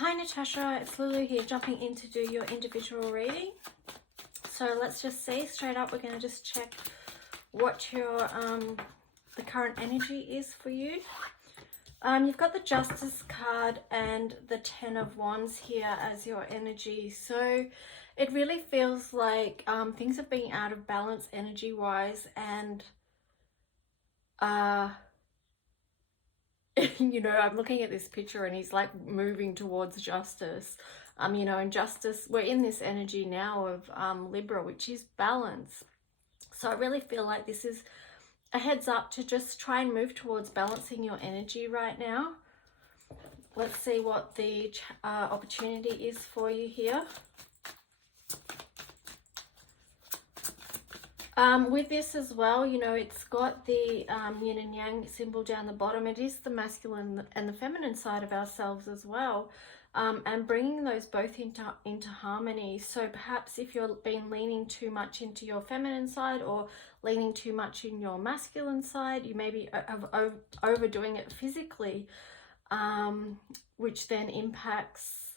Hi Natasha, it's Lulu here, jumping in to do your individual reading. So let's just see, straight up we're going to just check what your the current energy is for you. You've got the Justice card and the Ten of Wands here as your energy. So it really feels like things have been out of balance energy wise, and you know, I'm looking at this picture and he's like moving towards justice. You know, and justice, we're in this energy now of Libra, which is balance. So I really feel like this is a heads up to just try and move towards balancing your energy right now. Let's see what the opportunity is for you here. With this as well, you know, it's got the yin and yang symbol down the bottom. It is the masculine and the feminine side of ourselves as well, and bringing those both into harmony. So perhaps if you've been leaning too much into your feminine side or leaning too much in your masculine side, you may be overdoing it physically, which then impacts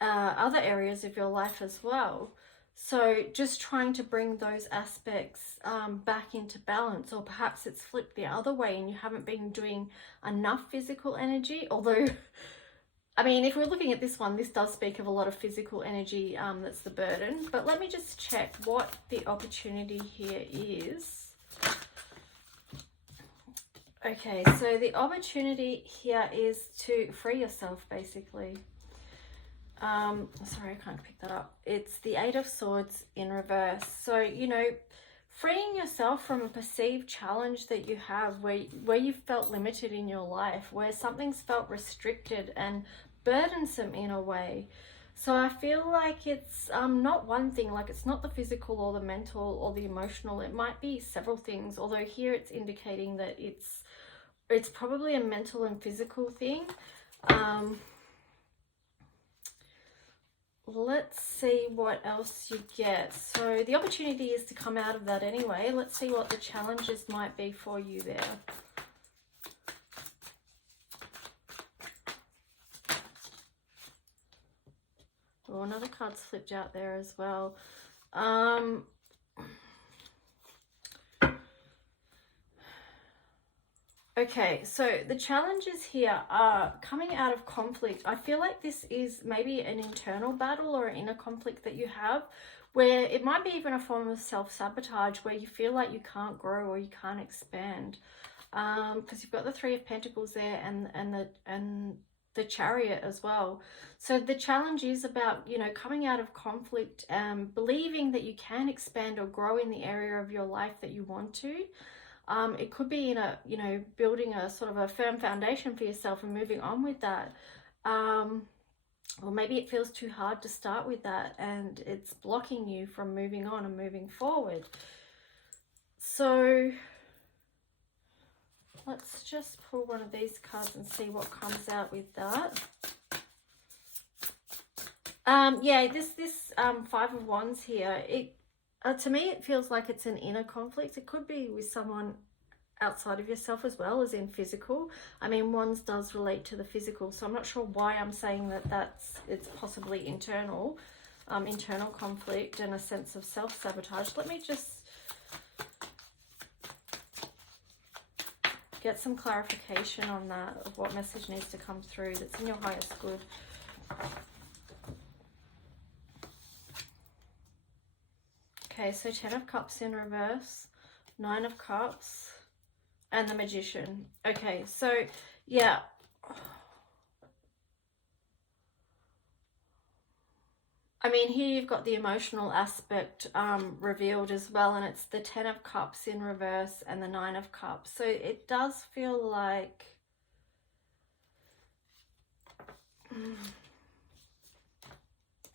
other areas of your life as well. So just trying to bring those aspects back into balance, or perhaps it's flipped the other way and you haven't been doing enough physical energy. Although, I mean, if we're looking at this one, this does speak of a lot of physical energy that's the burden. But let me just check what the opportunity here is. Okay, so the opportunity here is to free yourself, basically. Sorry, I can't pick that up. It's the Eight of Swords in reverse. So, you know, freeing yourself from a perceived challenge that you have where you felt limited in your life, where something's felt restricted and burdensome in a way. So I feel like it's not one thing, like it's not the physical or the mental or the emotional. It might be several things, although here it's indicating that it's probably a mental and physical thing. Let's see what else you get. So the opportunity is to come out of that anyway. Let's see what the challenges might be for you there. Oh, another card's flipped out there as well. Okay, so the challenges here are coming out of conflict. I feel like this is maybe an internal battle or an inner conflict that you have, where it might be even a form of self-sabotage, where you feel like you can't grow or you can't expand. Because you've got the Three of Pentacles there and the Chariot as well. So the challenge is about, you know, coming out of conflict, believing that you can expand or grow in the area of your life that you want to. It could be in a, you know, building a sort of a firm foundation for yourself and moving on with that. Or maybe it feels too hard to start with that and it's blocking you from moving on and moving forward. So let's just pull one of these cards and see what comes out with that. Yeah, this Five of Wands here, to me, it feels like it's an inner conflict. It could be with someone outside of yourself as well, as in physical. I mean, Wands does relate to the physical, so I'm not sure why I'm saying that it's possibly internal conflict and a sense of self-sabotage. Let me just get some clarification on that, of what message needs to come through that's in your highest good. Okay, so Ten of Cups in reverse, Nine of Cups, and the Magician. Okay, so yeah. I mean, here you've got the emotional aspect revealed as well, and it's the Ten of Cups in reverse and the Nine of Cups. So it does feel like...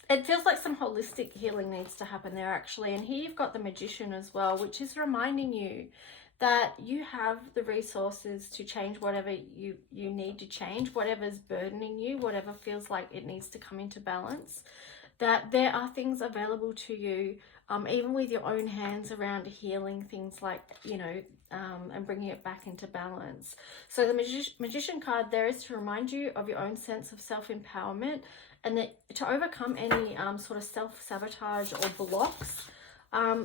it feels like some holistic healing needs to happen there, actually. And here you've got the Magician as well, which is reminding you that you have the resources to change whatever you need to change, whatever's burdening you, whatever feels like it needs to come into balance, that there are things available to you, even with your own hands, around healing things like, you know, and bringing it back into balance. So the magician card there is to remind you of your own sense of self-empowerment, and that to overcome any sort of self-sabotage or blocks.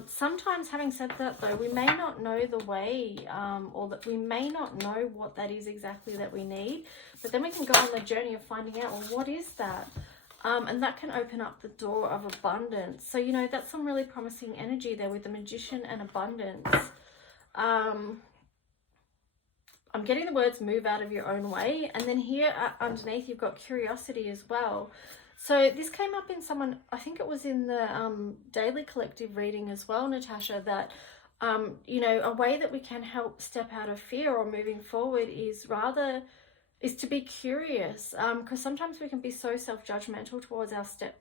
Sometimes, having said that though, we may not know the way, or that we may not know what that is exactly that we need, but then we can go on the journey of finding out, well, what is that? And that can open up the door of abundance. So, you know, that's some really promising energy there with the magician and abundance. I'm getting the words move out of your own way. And then here underneath, you've got curiosity as well. So this came up in someone, I think it was in the daily collective reading as well, Natasha, that, you know, a way that we can help step out of fear or moving forward is to be curious, because sometimes we can be so self-judgmental towards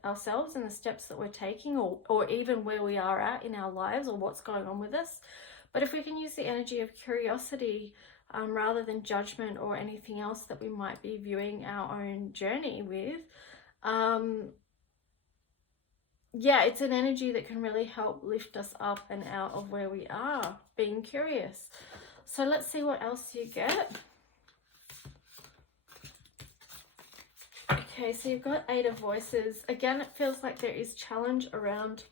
ourselves and the steps that we're taking, or even where we are at in our lives or what's going on with us. But if we can use the energy of curiosity rather than judgment or anything else that we might be viewing our own journey with, yeah, it's an energy that can really help lift us up and out of where we are, being curious. So let's see what else you get. Okay, so you've got 8 of Voices. Again, it feels like there is challenge around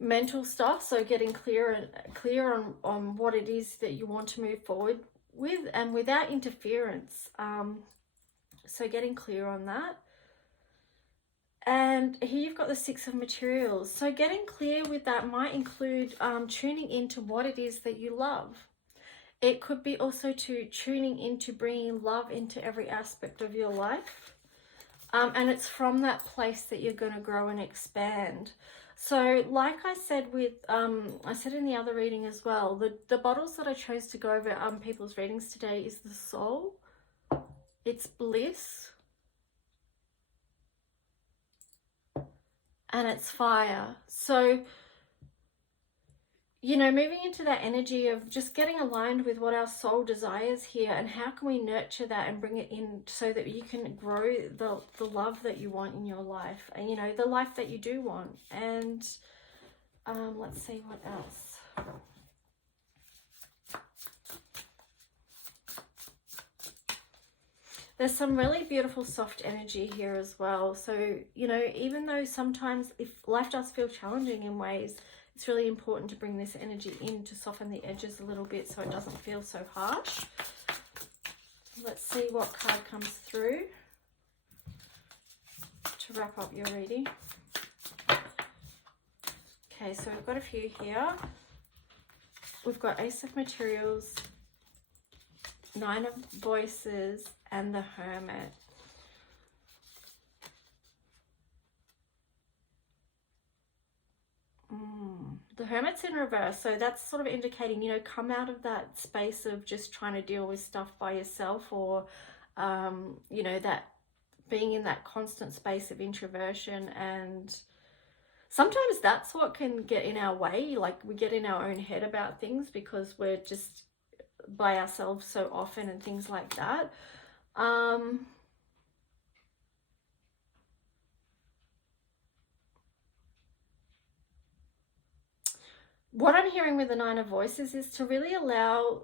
mental stuff. So getting clear on what it is that you want to move forward with, and without interference. So getting clear on that. And here you've got the 6 of Materials. So getting clear with that might include tuning into what it is that you love. It could be also to tuning into bringing love into every aspect of your life. And it's from that place that you're going to grow and expand. So like I said I said in the other reading as well, the bottles that I chose to go over people's readings today is the Soul, it's Bliss, and it's Fire. So, you know, moving into that energy of just getting aligned with what our soul desires here, and how can we nurture that and bring it in so that you can grow the love that you want in your life, and, you know, the life that you do want. And let's see what else. There's some really beautiful soft energy here as well. So, you know, even though sometimes if life does feel challenging in ways, it's really important to bring this energy in to soften the edges a little bit so it doesn't feel so harsh. Let's see what card comes through to wrap up your reading. Okay, so we've got a few here. We've got Ace of Materials, 9 of Voices, and the Hermit. The Hermit's in reverse, so that's sort of indicating, you know, come out of that space of just trying to deal with stuff by yourself, or you know, that being in that constant space of introversion. And sometimes that's what can get in our way, like we get in our own head about things because we're just by ourselves so often and things like that. What I'm hearing with the 9 of Voices is to really allow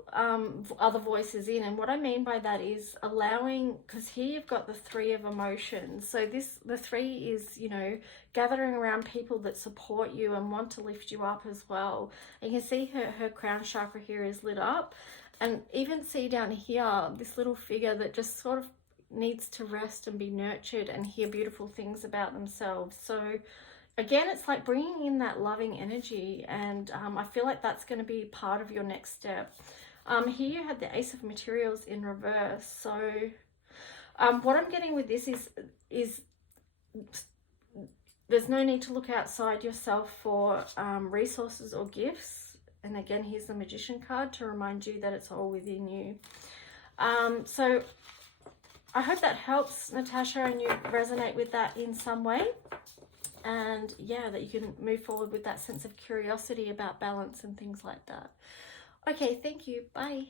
other voices in. And what I mean by that is allowing, because here you've got the 3 of Emotions. So the 3 is, you know, gathering around people that support you and want to lift you up as well. And you can see her crown chakra here is lit up. And even see down here, this little figure that just sort of needs to rest and be nurtured and hear beautiful things about themselves. So again, it's like bringing in that loving energy, and I feel like that's going to be part of your next step. Here you had the Ace of Materials in reverse. So what I'm getting with this is there's no need to look outside yourself for resources or gifts. And again, here's the Magician card to remind you that it's all within you. So I hope that helps, Natasha, and you resonate with that in some way. And yeah, that you can move forward with that sense of curiosity about balance and things like that. Okay, thank you. Bye.